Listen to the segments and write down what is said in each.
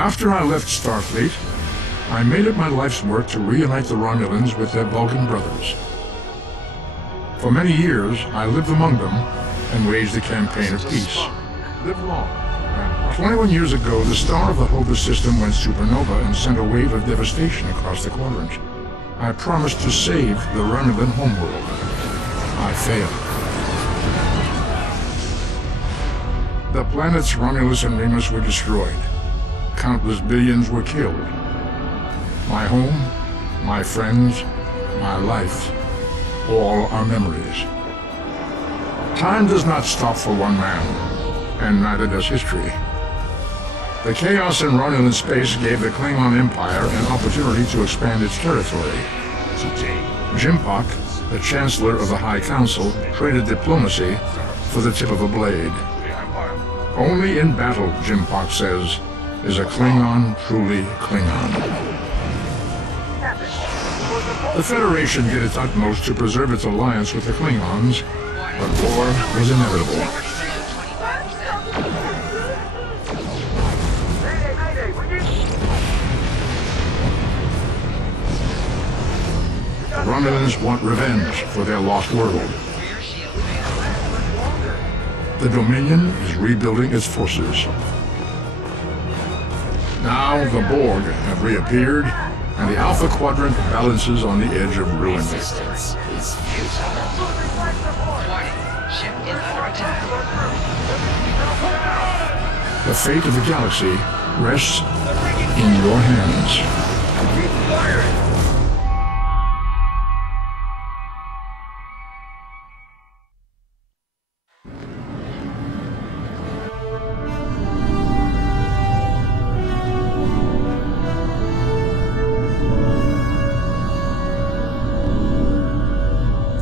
After I left Starfleet, I made it my life's work to reunite the Romulans with their Vulcan brothers. For many years, I lived among them and waged a campaign of peace. Live long. 21 years ago, the star of the Hova system went supernova and sent a wave of devastation across the quadrant. I promised to save the Romulan homeworld. I failed. The planets Romulus and Remus were destroyed. Countless billions were killed. My home, my friends, my life, all are memories. Time does not stop for one man, and neither does history. The chaos in Romulan space gave the Iconian Empire an opportunity to expand its territory. Jimpak, the Chancellor of the High Council, traded diplomacy for the tip of a blade. Only in battle, Jimpak says, is a Klingon truly Klingon. The Federation did its utmost to preserve its alliance with the Klingons, but war was inevitable. The Romulans want revenge for their lost world. The Dominion is rebuilding its forces. Now the Borg have reappeared, and the Alpha Quadrant balances on the edge of ruin. The fate of the galaxy rests in your hands.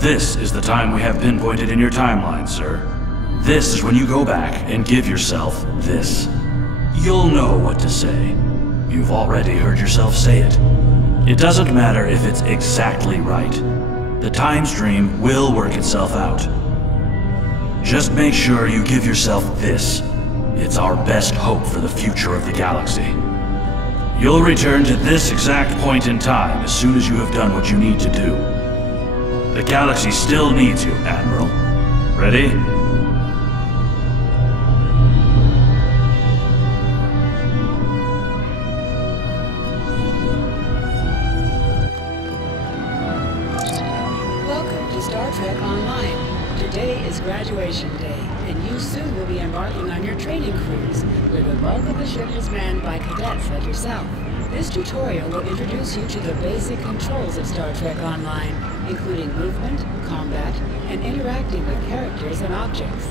This is the time we have pinpointed in your timeline, sir. This is when you go back and give yourself this. You'll know what to say. You've already heard yourself say it. It doesn't matter if it's exactly right. The time stream will work itself out. Just make sure you give yourself this. It's our best hope for the future of the galaxy. You'll return to this exact point in time as soon as you have done what you need to do. The galaxy still needs you, Admiral. Ready? Welcome to Star Trek Online. Today is graduation day, and you soon will be embarking on your training cruise, where the bulk of the ship is manned by cadets like yourself. This tutorial will introduce you to the basic controls of Star Trek Online, including movement, combat, and interacting with characters and objects.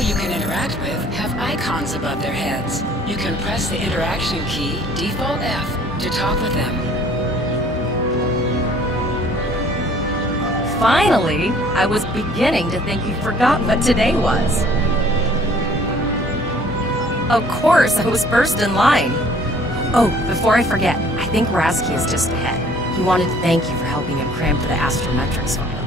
You can interact with have icons above their heads. You can press the interaction key, default F, to talk with them. Finally! I was beginning to think you forgot what today was. Of course, I was first in line. Oh, before I forget, I think Rasky is just ahead. He wanted to thank you for helping him cram for the astrometrics final.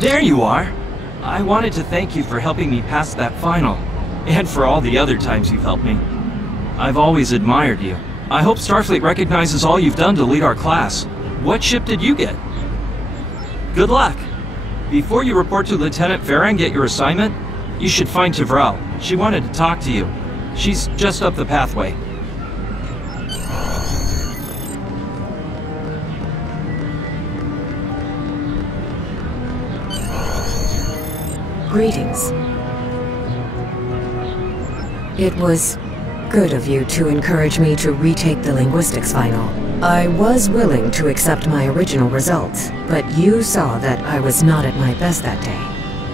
There you are! I wanted to thank you for helping me pass that final, and for all the other times you've helped me. I've always admired you. I hope Starfleet recognizes all you've done to lead our class. What ship did you get? Good luck! Before you report to Lieutenant Farah and get your assignment, you should find Tavrel. She wanted to talk to you. She's just up the pathway. Greetings. It was good of you to encourage me to retake the linguistics final. I was willing to accept my original results, but you saw that I was not at my best that day.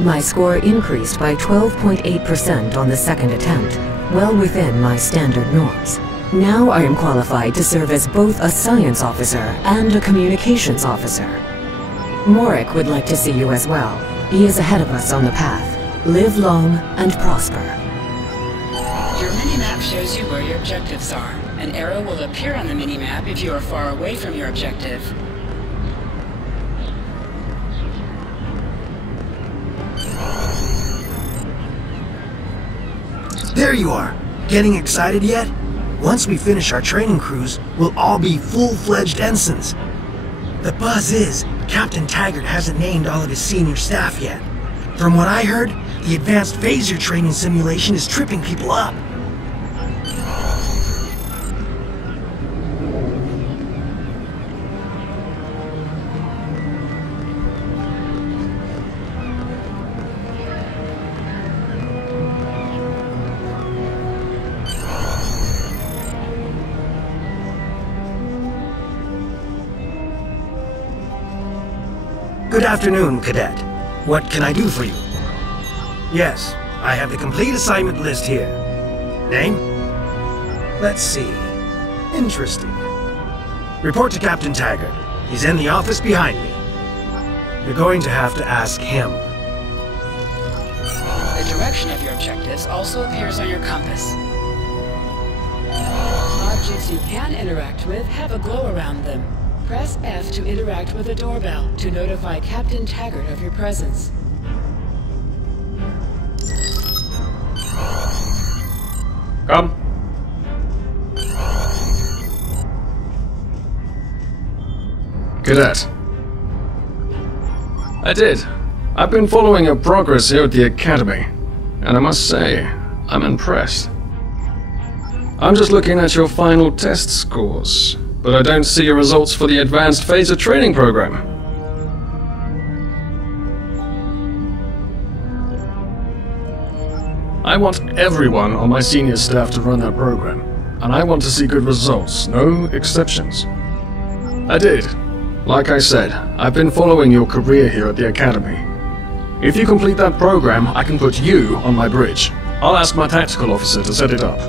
My score increased by 12.8% on the second attempt, well within my standard norms. Now I am qualified to serve as both a science officer and a communications officer. Morik would like to see you as well. He is ahead of us on the path. Live long and prosper. Your mini-map shows you where your objectives are. An arrow will appear on the mini-map if you are far away from your objective. There you are! Getting excited yet? Once we finish our training cruise, we'll all be full-fledged ensigns. The buzz is, Captain Taggart hasn't named all of his senior staff yet. From what I heard, the advanced phaser training simulation is tripping people up. Good afternoon, Cadet. What can I do for you? Yes, I have the complete assignment list here. Name? Let's see. Interesting. Report to Captain Taggart. He's in the office behind me. You're going to have to ask him. The direction of your objectives also appears on your compass. Objects you can interact with have a glow around them. Press F to interact with a doorbell to notify Captain Taggart of your presence. Come. Cadet. I did. I've been following your progress here at the Academy, and I must say, I'm impressed. I'm just looking at your final test scores, but I don't see your results for the Advanced Phaser Training Program. I want everyone on my senior staff to run that program, and I want to see good results, no exceptions. I did. Like I said, I've been following your career here at the Academy. If you complete that program, I can put you on my bridge. I'll ask my tactical officer to set it up.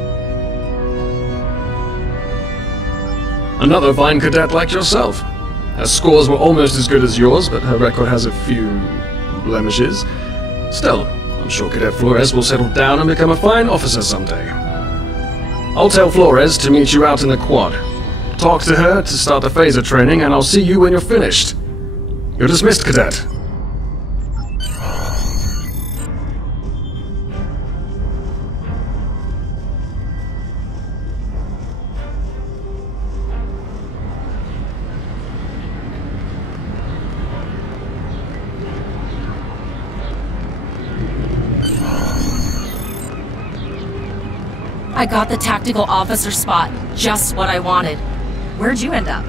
Another fine cadet like yourself. Her scores were almost as good as yours, but her record has a few blemishes. Still, I'm sure Cadet Flores will settle down and become a fine officer someday. I'll tell Flores to meet you out in the quad. Talk to her to start the phaser training, and I'll see you when you're finished. You're dismissed, Cadet. I got the tactical officer spot. Just what I wanted. Where'd you end up?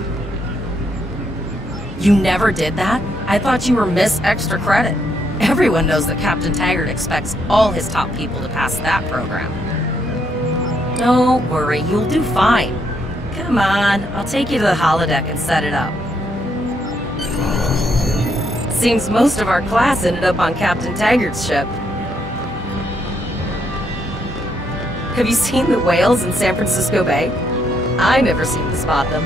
You never did that? I thought you were Miss Extra Credit. Everyone knows that Captain Taggart expects all his top people to pass that program. Don't worry, you'll do fine. Come on, I'll take you to the holodeck and set it up. Seems most of our class ended up on Captain Taggart's ship. Have you seen the whales in San Francisco Bay? I never seem to spot them.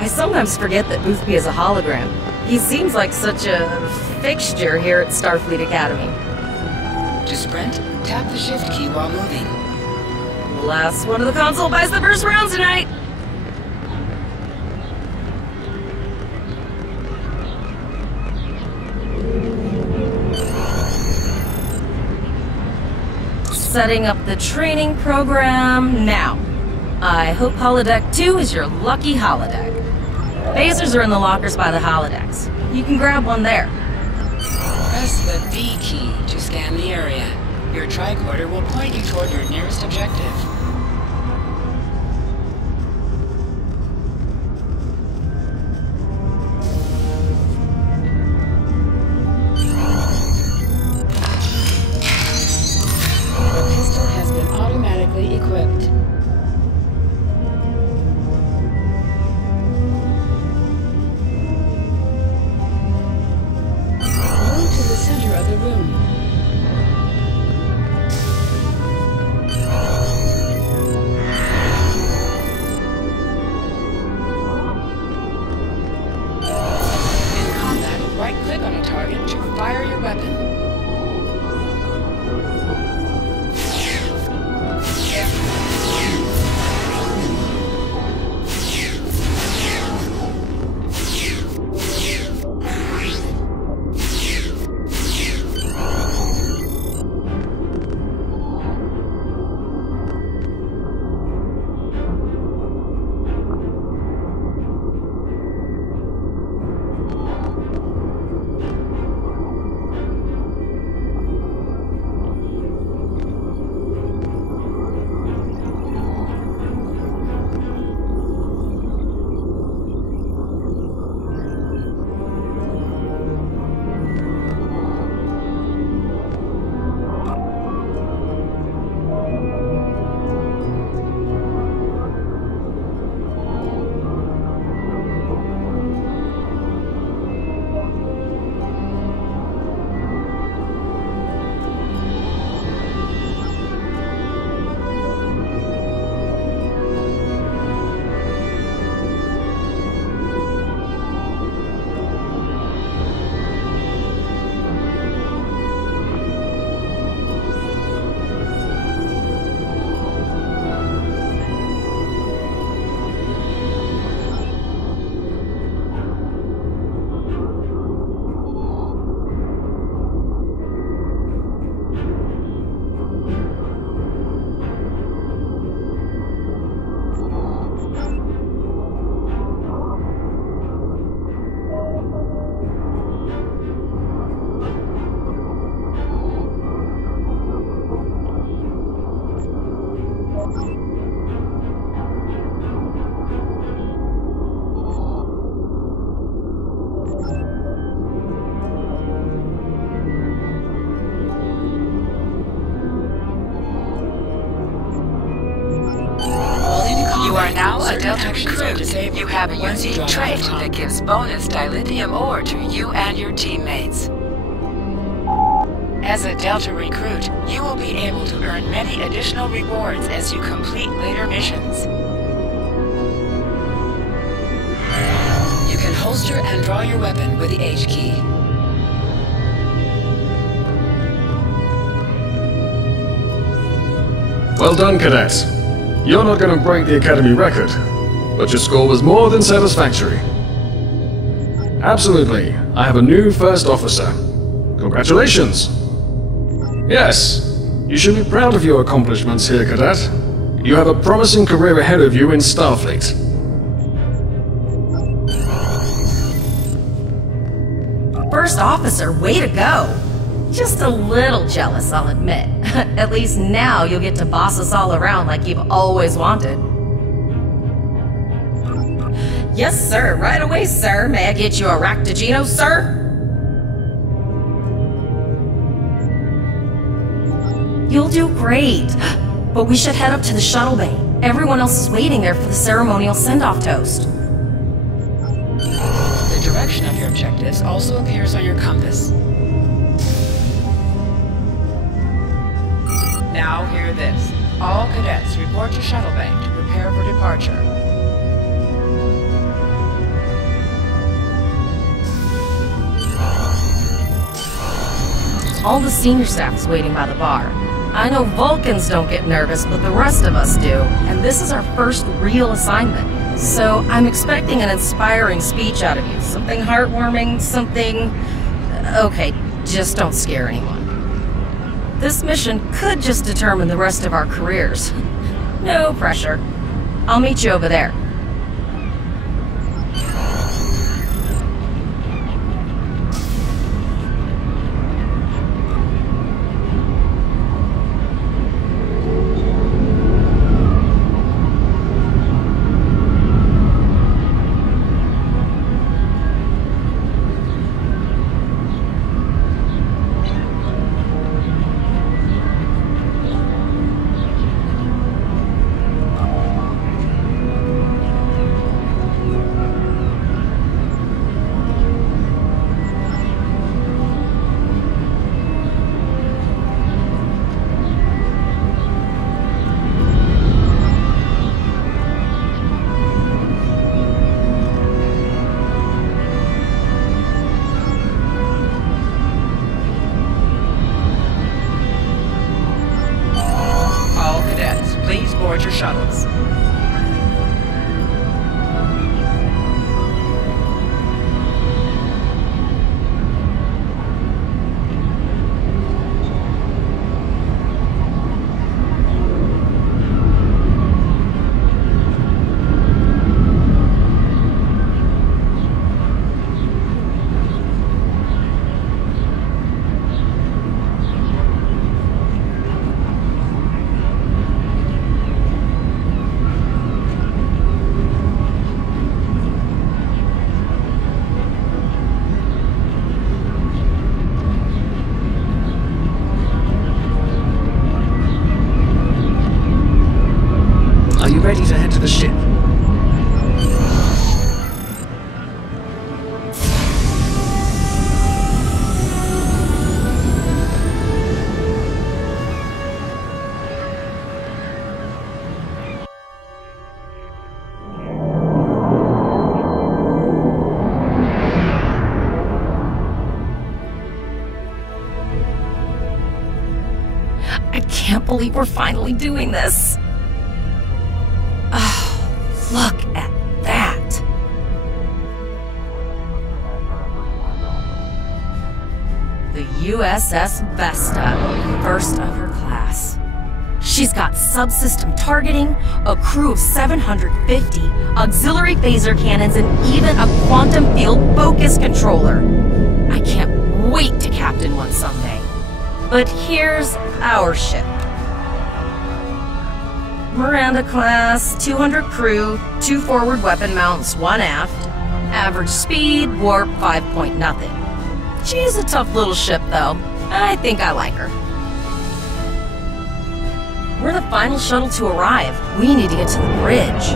I sometimes forget that Boothby is a hologram. He seems like such a fixture here at Starfleet Academy. To sprint, tap the shift key while moving. Last one of the console buys the first round tonight! Setting up the training program now. I hope Holodeck 2 is your lucky holodeck. Phasers are in the lockers by the holodecks. You can grab one there. Press the V key to scan the area. Your tricorder will point you toward your nearest objective. The pistol has been automatically equipped. soon. In combat, right-click on a target to fire your weapon. You are now a Delta recruit. You have a unique trait that gives bonus dilithium ore to you and your teammates. As a Delta recruit, you will be able to earn many additional rewards as you complete later missions. You can holster and draw your weapon with the H key. Well done, cadets. You're not going to break the Academy record, but your score was more than satisfactory. Absolutely. I have a new first officer. Congratulations. Yes, you should be proud of your accomplishments here, cadet. You have a promising career ahead of you in Starfleet. First officer, way to go! Just a little jealous, I'll admit. At least now you'll get to boss us all around like you've always wanted. Yes, sir. Right away, sir. May I get you a Ractigino, sir? You'll do great. But we should head up to the shuttle bay. Everyone else is waiting there for the ceremonial send-off toast. The direction of your objectives also appears on your compass. Now hear this. All cadets report to shuttle bay to prepare for departure. All the senior staff is waiting by the bar. I know Vulcans don't get nervous, but the rest of us do, and this is our first real assignment. So I'm expecting an inspiring speech out of you. Something heartwarming, something... Okay, just don't scare anyone. This mission could just determine the rest of our careers. No pressure. I'll meet you over there. can't believe we're finally doing this. Oh, look at that. The USS Vesta, first of her class. She's got subsystem targeting, a crew of 750, auxiliary phaser cannons, and even a quantum field focus controller. I can't wait to captain one someday. But here's our ship. Miranda class, 200 crew, 2 forward weapon mounts, 1 aft. Average speed, warp 5 point nothing. She's a tough little ship though. I think I like her. We're the final shuttle to arrive. We need to get to the bridge.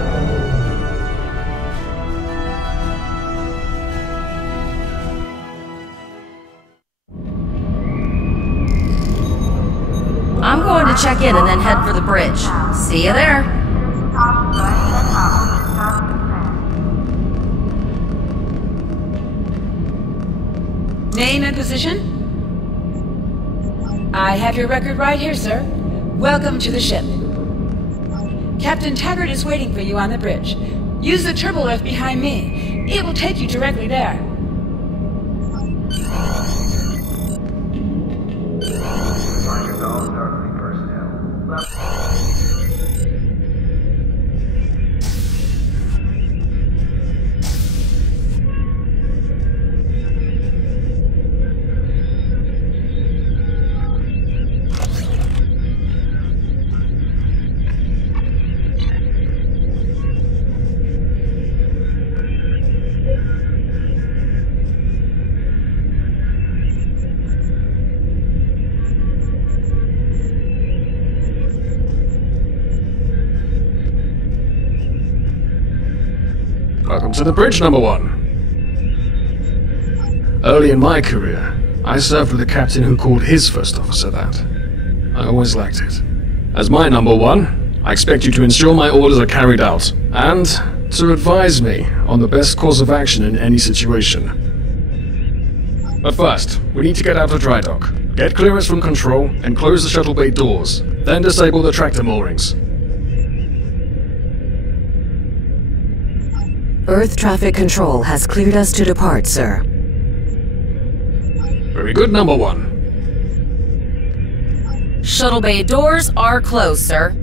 I'm going to check in and then head for the bridge. See you there. Name and position? I have your record right here, sir. Welcome to the ship. Captain Taggart is waiting for you on the bridge. Use the turbo lift behind me. It will take you directly there. Welcome to the bridge, number 1. Early in my career, I served with a captain who called his first officer that. I always liked it. As my number 1, I expect you to ensure my orders are carried out, and to advise me on the best course of action in any situation. But first, we need to get out of dry dock, get clearance from control, and close the shuttle bay doors, then disable the tractor moorings. Earth traffic control has cleared us to depart, sir. Very good, number 1. Shuttle bay doors are closed, sir.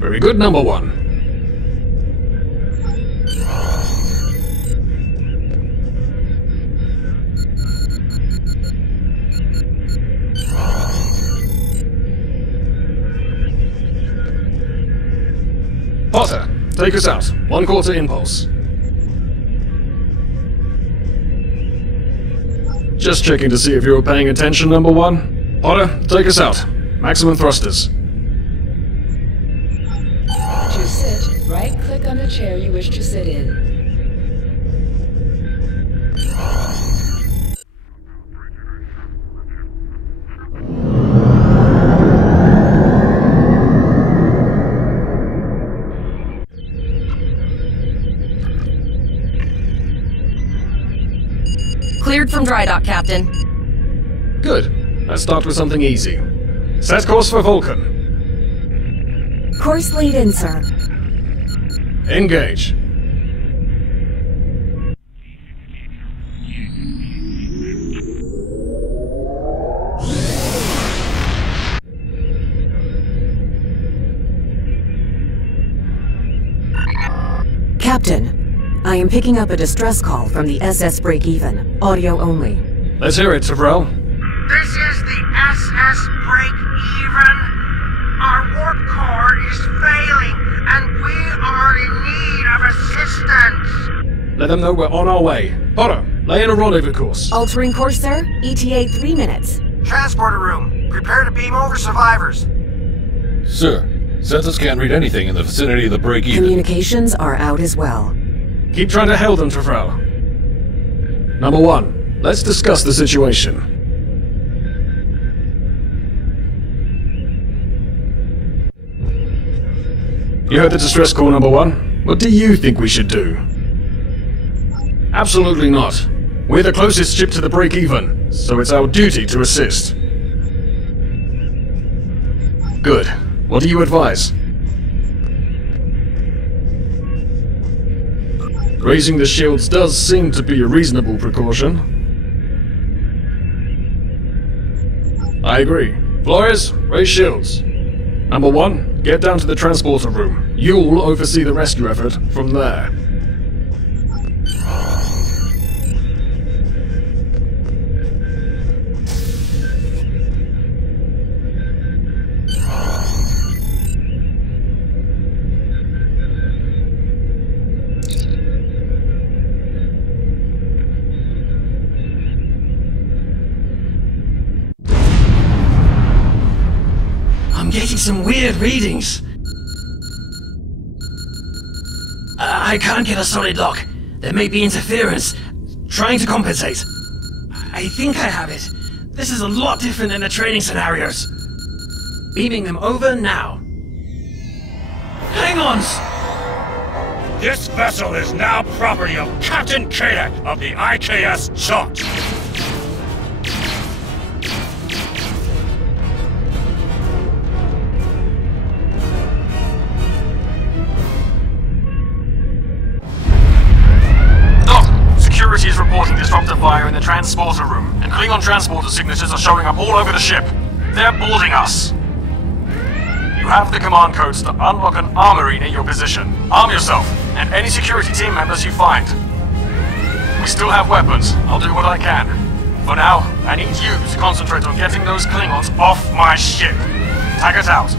Very good, number 1. Potter, take us out. 1/4 impulse. Just checking to see if you were paying attention, number 1. Potter, take us out. Maximum thrusters. To sit, right-click on the chair you wish to sit in. Cleared from dry dock, Captain. Good. Let's start with something easy. Set course for Vulcan. Course lead in, sir. Engage. Captain, I am picking up a distress call from the SS Break-Even. Audio only. Let's hear it, Tyrell. This is the SS Break-Even. Our warp core is failing, and we are in need of assistance. Let them know we're on our way. Potter, lay in a rendezvous course. Altering course, sir. ETA 3 minutes. Transporter room. Prepare to beam over survivors. Sir, sensors can't read anything in the vicinity of the break-even. Communications are out as well. Keep trying to hail them, Tyrell. Number 1, let's discuss the situation. You heard the distress call, number 1. What do you think we should do? Absolutely not. We're the closest ship to the break-even, so it's our duty to assist. Good. What do you advise? Raising the shields does seem to be a reasonable precaution. I agree. Flores, raise shields. Number 1, get down to the transporter room. You'll oversee the rescue effort from there. I'm getting some weird readings. I can't get a solid lock. There may be interference. Trying to compensate. I think I have it. This is a lot different than the training scenarios. Beaming them over now. Hang on! This vessel is now property of Captain Cadet of the IKS Chart. Security is reporting disruptor fire in the transporter room, and Klingon transporter signatures are showing up all over the ship. They're boarding us. You have the command codes to unlock an armory near your position. Arm yourself, and any security team members you find. We still have weapons. I'll do what I can. For now, I need you to concentrate on getting those Klingons off my ship. Taggart out.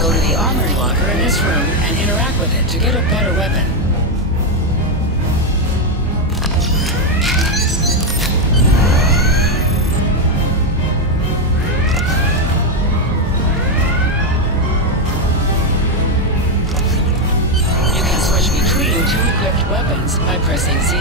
Go to the armory locker in this room and interact with it to get a better weapon. You can switch between 2 equipped weapons by pressing Z.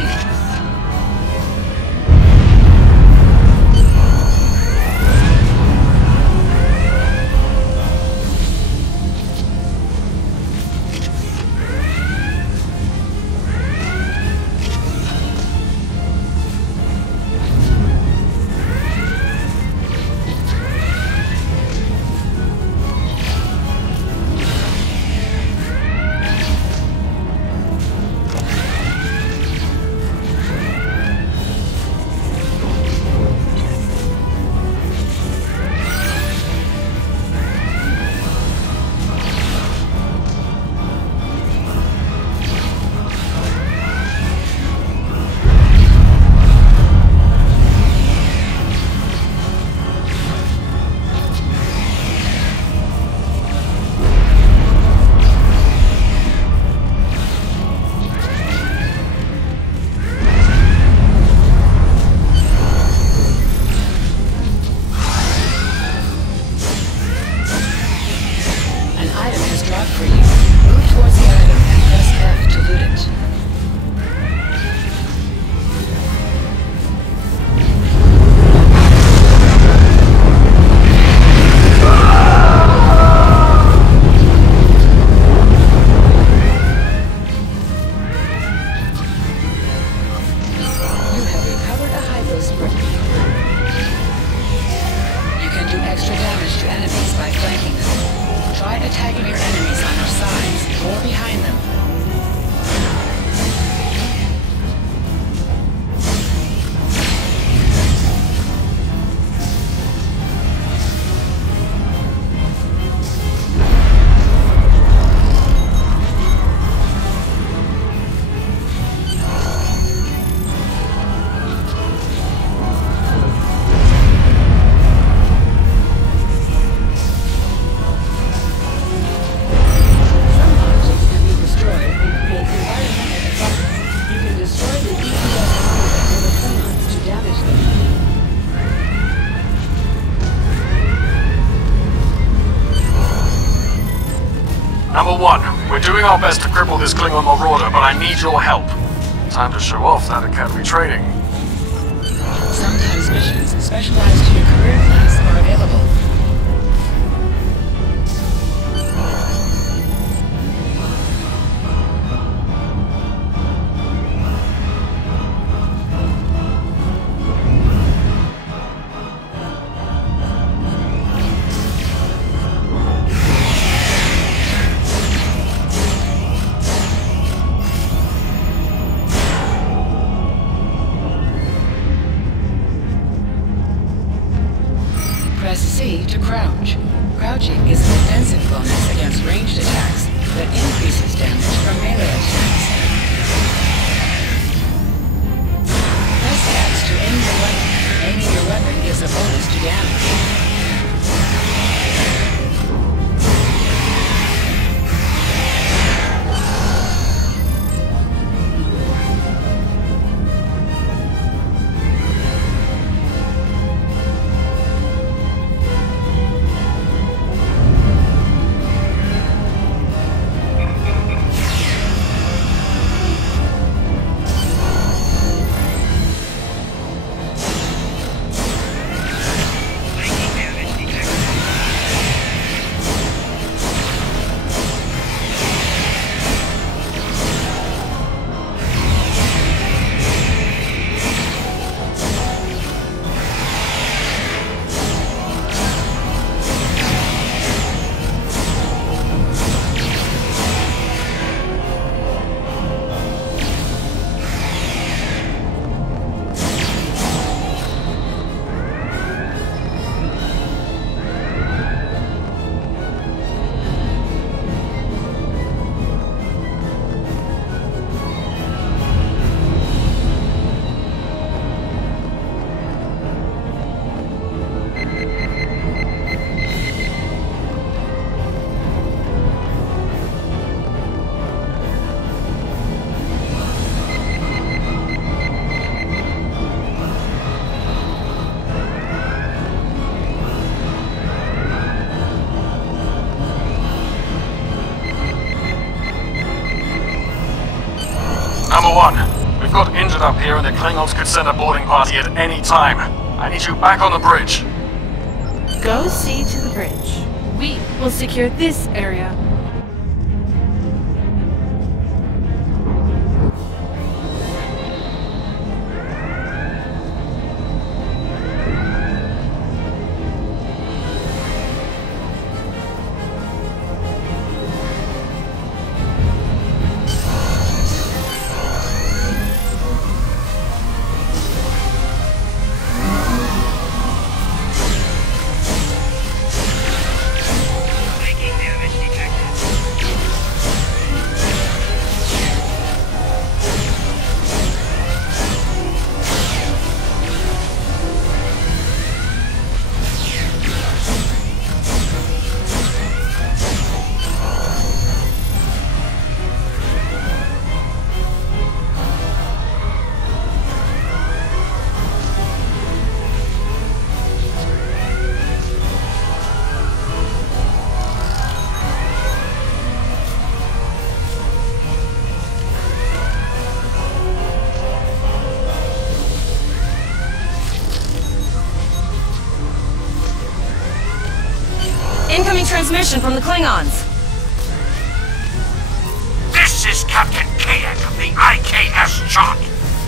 For you. Move towards the item and press F to loot it. You have recovered a hydro spring. You can do extra damage to enemies by flanking them. Try attacking your enemies on their sides or behind them. Number 1, we're doing our best to cripple this Klingon marauder, but I need your help. Time to show off that academy training. Sometimes missions specialized to your career class are available. C to crouch. Crouching is a defensive bonus against ranged attacks that increases damage from melee attacks. Press X to aim your weapon. Aiming your weapon gives a bonus to damage. Number one, we've got injured up here and the Klingons could send a boarding party at any time. I need you back on the bridge. Go C to the bridge. We will secure this area. Incoming transmission from the Klingons. This is Captain Kadek of the IKS Chart.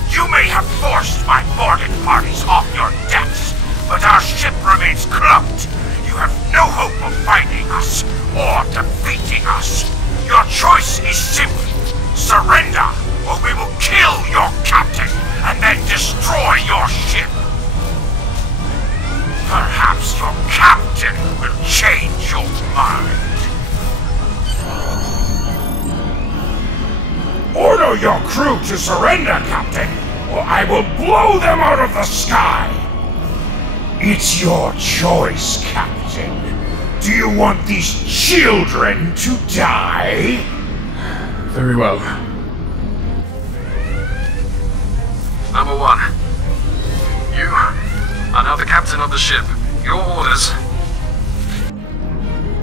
You may have forced my boarding parties off your decks, but our ship remains cloaked. You have no hope of finding us or defeating us. Your choice is simple. Surrender, or we will kill your captain and then destroy your ship. Perhaps your captain will change your mind. Order your crew to surrender, Captain, or I will blow them out of the sky. It's your choice, Captain. Do you want these children to die? Very well. Number one, you are now the captain of the ship. Your orders.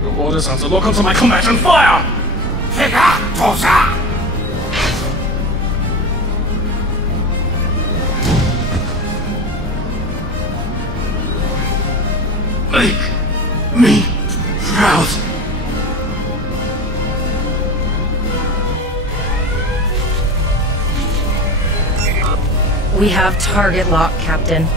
Your orders are to lock onto my combat and fire! Tosa! Make me proud. We have target lock, Captain.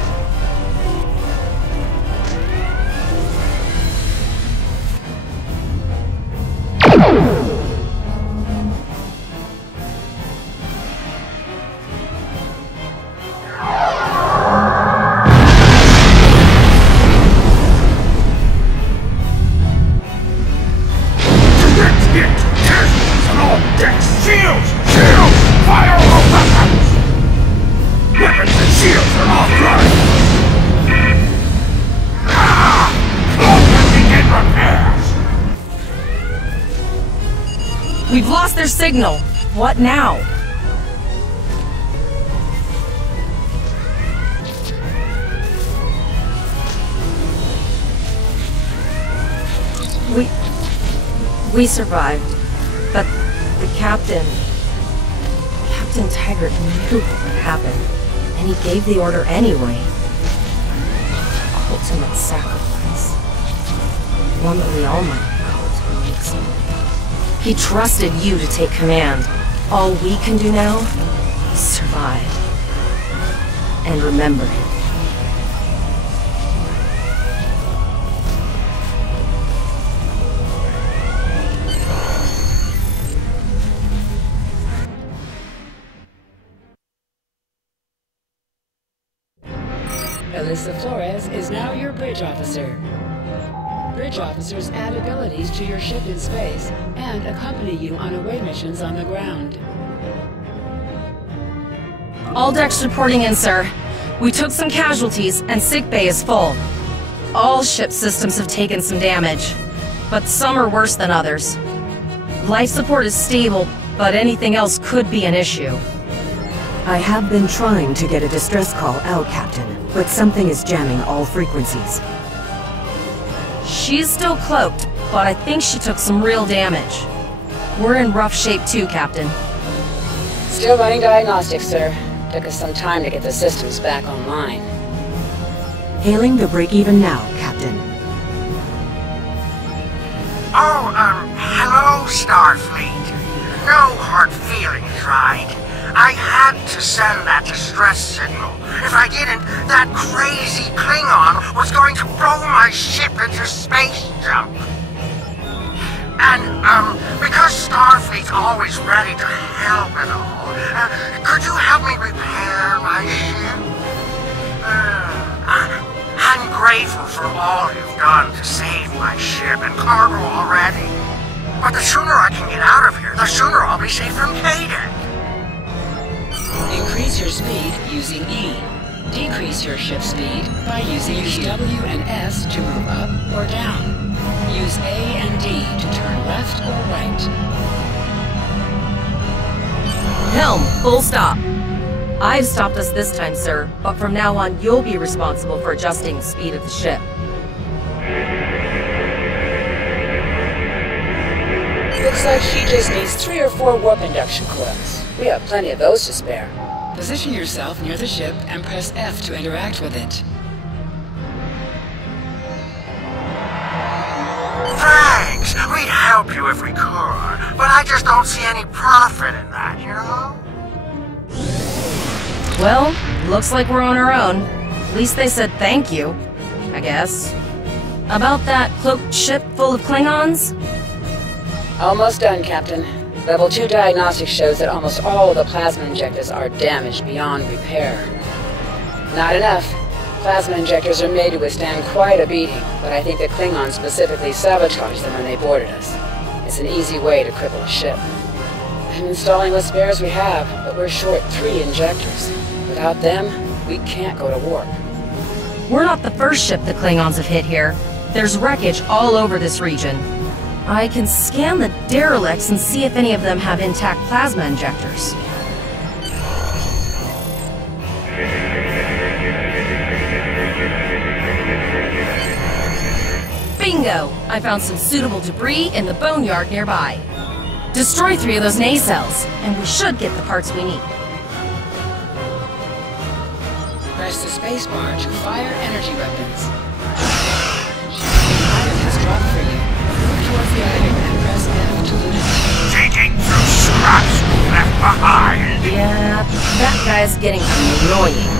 lost their signal. What now? We survived, but the Captain Taggart knew what would happen, and he gave the order anyway. Ultimate sacrifice. One that we all might be called to make some. He trusted you to take command. All we can do now is survive. And remember him. Alyssa Flores is now your bridge officer. Bridge officers add abilities to your ship in space and accompany you on away missions on the ground. All decks reporting in, sir. We took some casualties, and sickbay is full. All ship systems have taken some damage, but some are worse than others. Life support is stable, but anything else could be an issue. I have been trying to get a distress call out, Captain, but something is jamming all frequencies. She's still cloaked, but I think she took some real damage. We're in rough shape too, Captain. Still running diagnostics, sir. Took us some time to get the systems back online. Hailing the break-even now, Captain. Oh, hello, Starfleet. No hard feelings, right? I had to send that distress signal. If I didn't, that crazy Klingon was going to blow my ship into space jump. And, because Starfleet's always ready to help and all, could you help me repair my ship? I'm grateful for all you've done to save my ship and cargo already. But the sooner I can get out of here, the sooner I'll be safe from K-Deck. Increase your speed using E. Decrease your ship speed by using W and S to move up or down. Use A and D to turn left or right. Helm, full stop. I've stopped us this time, sir, but from now on you'll be responsible for adjusting the speed of the ship. Looks like she just needs 3 or 4 warp induction coils. We have plenty of those to spare. Position yourself near the ship and press F to interact with it. Thanks! We'd help you if we could, but I just don't see any profit in that, you know? Well, looks like we're on our own. At least they said thank you, I guess. About that cloaked ship full of Klingons? Almost done, Captain. Level 2 diagnostics shows that almost all of the plasma injectors are damaged beyond repair. Not enough. Plasma injectors are made to withstand quite a beating, but I think the Klingons specifically sabotaged them when they boarded us. It's an easy way to cripple a ship. I'm installing what spares we have, but we're short 3 injectors. Without them, we can't go to warp. We're not the first ship the Klingons have hit here. There's wreckage all over this region. I can scan the derelicts and see if any of them have intact plasma injectors. Bingo! I found some suitable debris in the boneyard nearby. Destroy 3 of those nacelles, and we should get the parts we need. Press the spacebar to fire energy weapons. Item has dropped for you. Move towards the item and press F to loot it. Digging through scraps left behind. Yeah, that guy's getting annoying.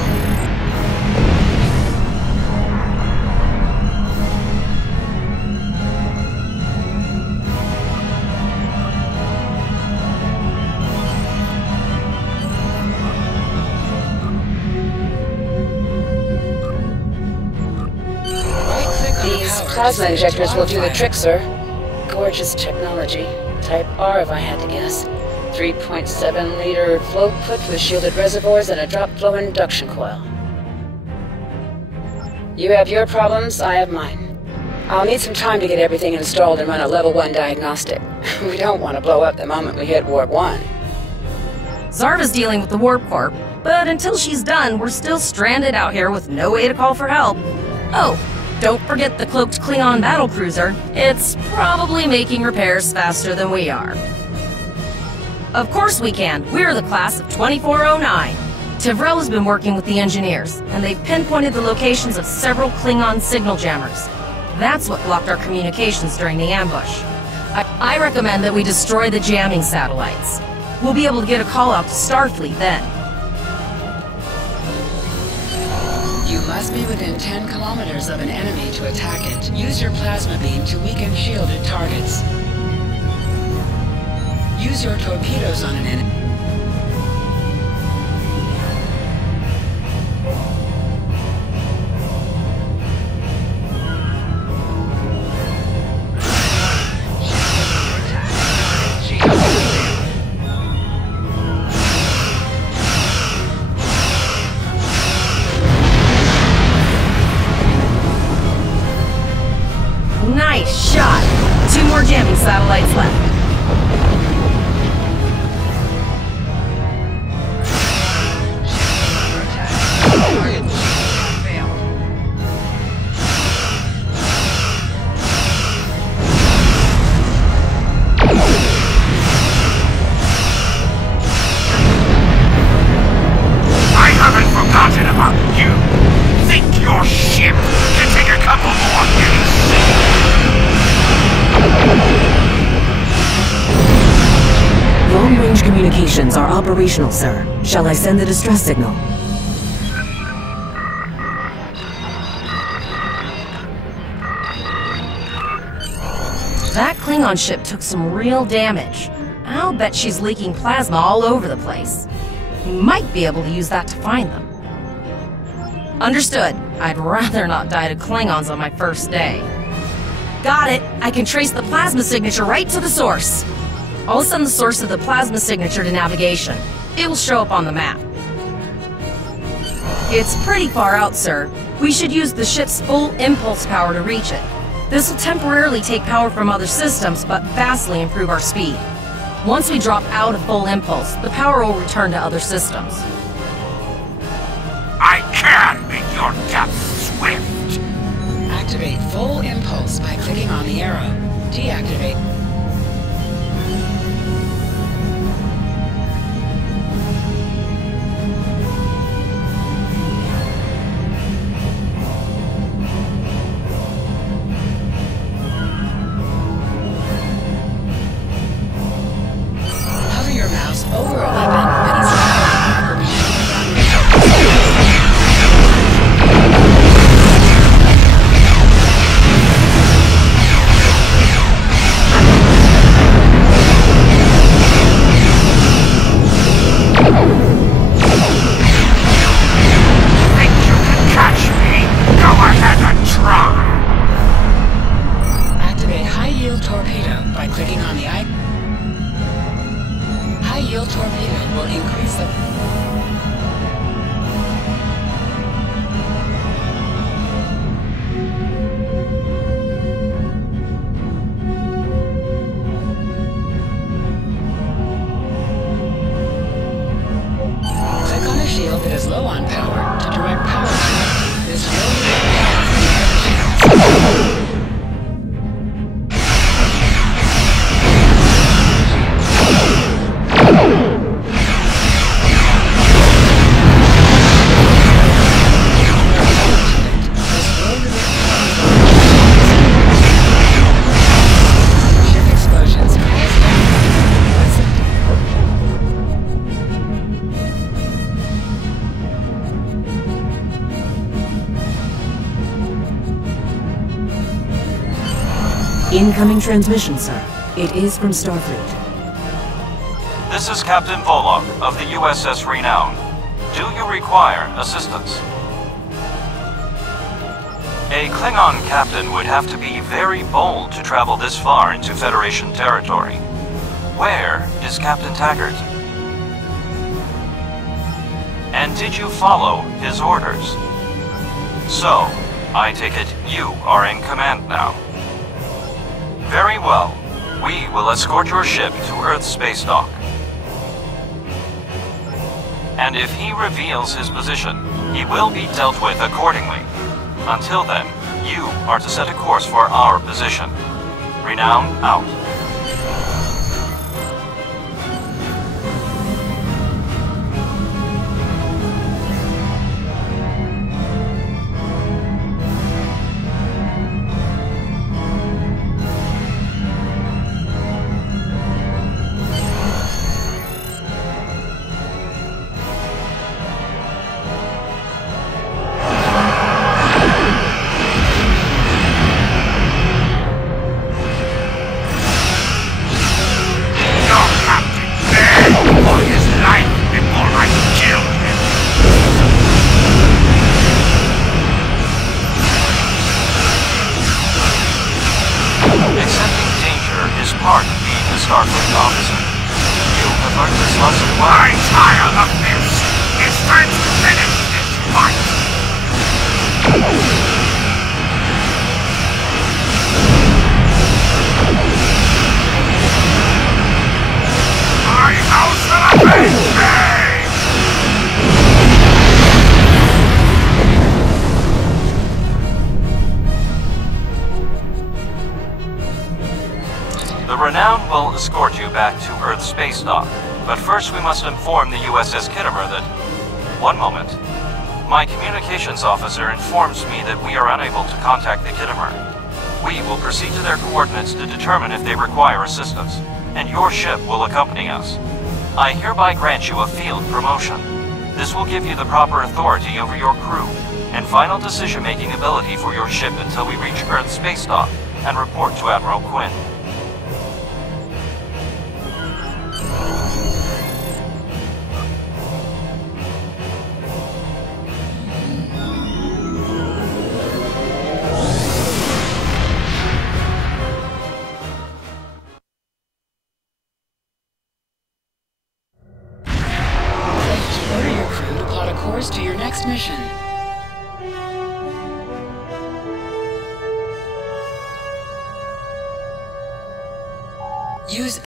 Plasma injectors will do the trick, sir. Gorgeous technology. Type R, if I had to guess. 3.7-liter float put with shielded reservoirs and a drop flow induction coil. You have your problems, I have mine. I'll need some time to get everything installed and run a level 1 diagnostic. We don't want to blow up the moment we hit Warp 1. Zarva's dealing with the Warp Corp, but until she's done, we're still stranded out here with no way to call for help. Oh, don't forget the cloaked Klingon battlecruiser. It's probably making repairs faster than we are. Of course we can. We're the class of 2409. Tivrel has been working with the engineers, and they've pinpointed the locations of several Klingon signal jammers. That's what blocked our communications during the ambush. I recommend that we destroy the jamming satellites. We'll be able to get a call out to Starfleet then. You must be within 10 kilometers of an enemy to attack it. Use your plasma beam to weaken shielded targets. Use your torpedoes on an enemy. Nice shot! 2 more jamming satellites left. I haven't forgotten about you. Think your ship can take a couple more hits? Long-range communications are operational, sir. Shall I send the distress signal? That Klingon ship took some real damage. I'll bet she's leaking plasma all over the place. We might be able to use that to find them. Understood. I'd rather not die to Klingons on my first day. Got it! I can trace the plasma signature right to the source. I'll send the source of the plasma signature to navigation. It will show up on the map. It's pretty far out, sir. We should use the ship's full impulse power to reach it. This will temporarily take power from other systems, but vastly improve our speed. Once we drop out of full impulse, the power will return to other systems. I can make your death swift. Activate full impulse by clicking on the arrow. Deactivate. Hover your mouse over a weapon and it's Incoming transmission, sir. It is from Starfleet. This is Captain Volok of the USS Renown. Do you require assistance? A Klingon captain would have to be very bold to travel this far into Federation territory. Where is Captain Taggart? And did you follow his orders? So, I take it you are in command now. Very well. We will escort your ship to Earth's space dock. And if he reveals his position, he will be dealt with accordingly. Until then, you are to set a course for our position. Renown out. Escort you back to Earth's space dock, but first we must inform the USS Kittimer that... One moment. My communications officer informs me that we are unable to contact the Kittimer. We will proceed to their coordinates to determine if they require assistance, and your ship will accompany us. I hereby grant you a field promotion. This will give you the proper authority over your crew, and final decision-making ability for your ship until we reach Earth's space dock and report to Admiral Quinn. Use